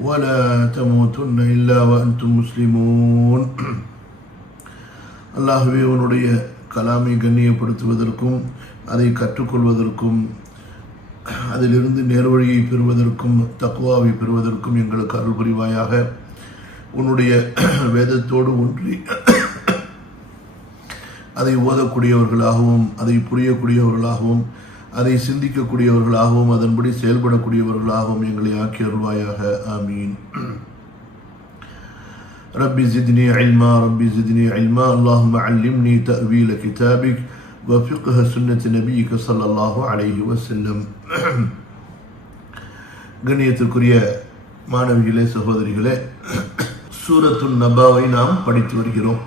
ولا تموتن إلا وأنتم مسلمون அல்லாஹுவே உன்னுடைய கலாமை கண்ணியப்படுத்துவதற்கும் அதை கற்றுக்கொள்வதற்கும் அதிலிருந்து நேர்வழியை பெறுவதற்கும் தக்குவாவை பெறுவதற்கும் எங்களுக்கு அருள் புரிவாயாக உன்னுடைய வேதத்தோடு ஒன்றி அதை ஓதக்கூடியவர்களாகவும் அதை புரியக்கூடியவர்களாகவும் அதை சிந்திக்கக்கூடியவர்களாகவும் அதன்படி செயல்படக்கூடியவர்களாகவும் எங்களை ஆக்கி அருள்வாயாக ஆமீன் ربي زدني علما ربي زدني علما اللهم علمني تأويل كتابك وفقه سنة نبيك صلى الله عليه وسلم கண்ணியத்திற்குரிய மாணவிகளே சகோதரிகளே சூரத்து நபாவை நாம் படித்து வருகிறோம்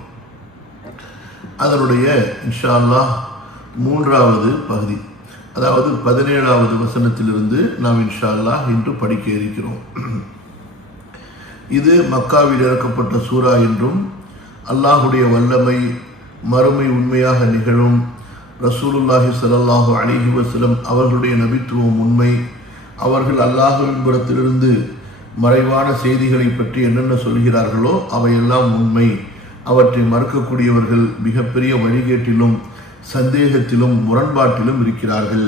அதனுடைய இன்ஷா அல்லாஹ் மூன்றாவது பகுதி அதாவது பதினேழாவது வசனத்திலிருந்து நாம் இன்ஷா அல்லாஹ் இன்று படிக்க இருக்கிறோம். இது மக்காவில் இறக்கப்பட்ட சூரா என்றும் அல்லாஹுடைய வல்லமை மறுமை உண்மையாக நிகழும் ரசூலுல்லாஹி ஸல்லல்லாஹு அலிஹி வசலம் அவர்களுடைய நபித்துவம் உண்மை அவர்கள் அல்லாஹுவின் புறத்திலிருந்து மறைவான செய்திகளை பற்றி என்னென்ன சொல்கிறார்களோ அவையெல்லாம் உண்மை. அவற்றை மறுக்கக்கூடியவர்கள் மிகப்பெரிய வழிகேட்டிலும் சந்தேகத்திலும் முரண்பாட்டிலும் இருக்கிறார்கள்.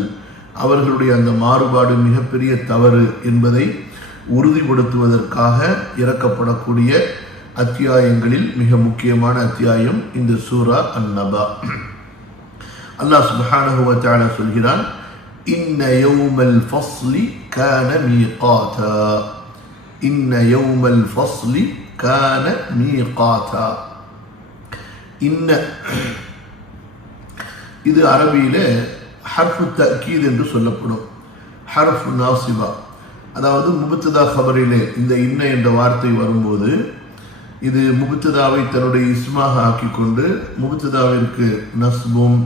அவர்களுடைய அந்த மாறுபாடு மிகப்பெரிய தவறு என்பதை உறுதிப்படுத்துவதற்காக இறக்கப்படக்கூடிய அத்தியாயங்களில் மிக முக்கியமான அத்தியாயம் இந்த சூரா அந்நபா அல்லாஹ் சுப்ஹானஹு சொல்கிறான் இன்ன யௌமல் ஃபஸ்லி கான மீகாதா. இன்ன யௌமல் ஃபஸ்லி கான மீகாதா. இன்ன இது அரபியில் ஹர்ஃபு தக்கீத் என்று சொல்லப்படும். ஹர்ஃப் நாசிபா. அதாவது முபத்ததா ஹபரிலே இந்த இன்ன என்ற வார்த்தை வரும்போது இது முபத்ததாவை தன்னுடைய இஸ்மாக ஆக்கி கொண்டு முபத்ததாவிற்கு நஸ்பும்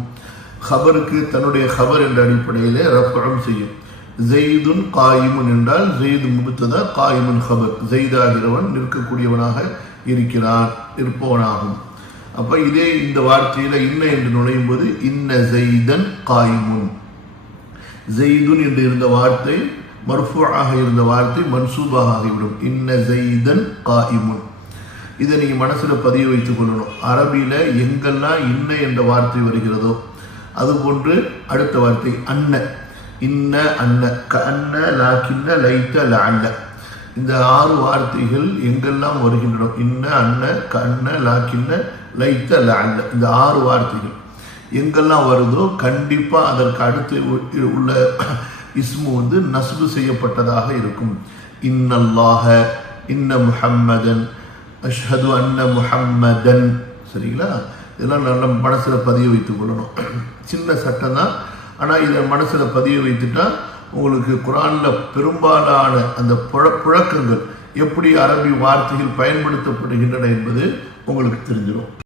ஹபருக்கு தன்னுடைய ஹபர் என்ற அடிப்படையில் ரஃபரம் செய்யும். ஜெயிதுன் காயிமுன் என்றால் ஜெய்து முபுத்ததா காயிமுன் ஹபர் ஜெயிதாகிறவன் நிற்கக்கூடியவனாக இருக்கிறான் இருப்பவனாகும். அப்ப இதே இந்த வார்த்தையில இன்ன என்று நுழையும் போது இன்ன ஜெய்தன் காயிமுன். ஜெய்துன் என்று இருந்த வார்த்தை மர்ஃபுவாக இருந்த வார்த்தை மன்சூபாக ஆகிவிடும். இன்ன ஜெய்தன் காயிமுன். இதை நீங்கள் மனசில் பதிய வைத்துக் கொள்ளணும். அரபியில் எங்கெல்லாம் இன்ன என்ற வார்த்தை வருகிறதோ அதுபோன்று அடுத்த வார்த்தை அன்ன. இன்ன அன்ன. க அன்ன லாக்கின்ன லைத்த லான்ன. இந்த ஆறு வார்த்தைகள் எங்கெல்லாம் வருகின்றன இன்ன அன்ன க அன்ன லாக்கின்ன லைத்த லான்ன இந்த ஆறு வார்த்தைகள் எங்கெல்லாம் வருதோ கண்டிப்பாக அதற்கு அடுத்து உள்ள இஸ்மு வந்து நசுபு செய்யப்பட்டதாக இருக்கும். இன்னல்லாக இன்ன முஹம்மதன் அஷ்ஹது அன்ன முஹம்மதன். சரிங்களா? இதெல்லாம் நல்ல மனசில் பதிய வைத்துக் கொள்ளணும். சின்ன சட்டம் தான். ஆனால் இதை மனசில் பதிய வைத்துட்டா உங்களுக்கு குரானில் பெரும்பாலான அந்த புழ புழக்கங்கள் எப்படி அரபி வார்த்தைகள் பயன்படுத்தப்படுகின்றன என்பது உங்களுக்கு தெரிஞ்சிடும்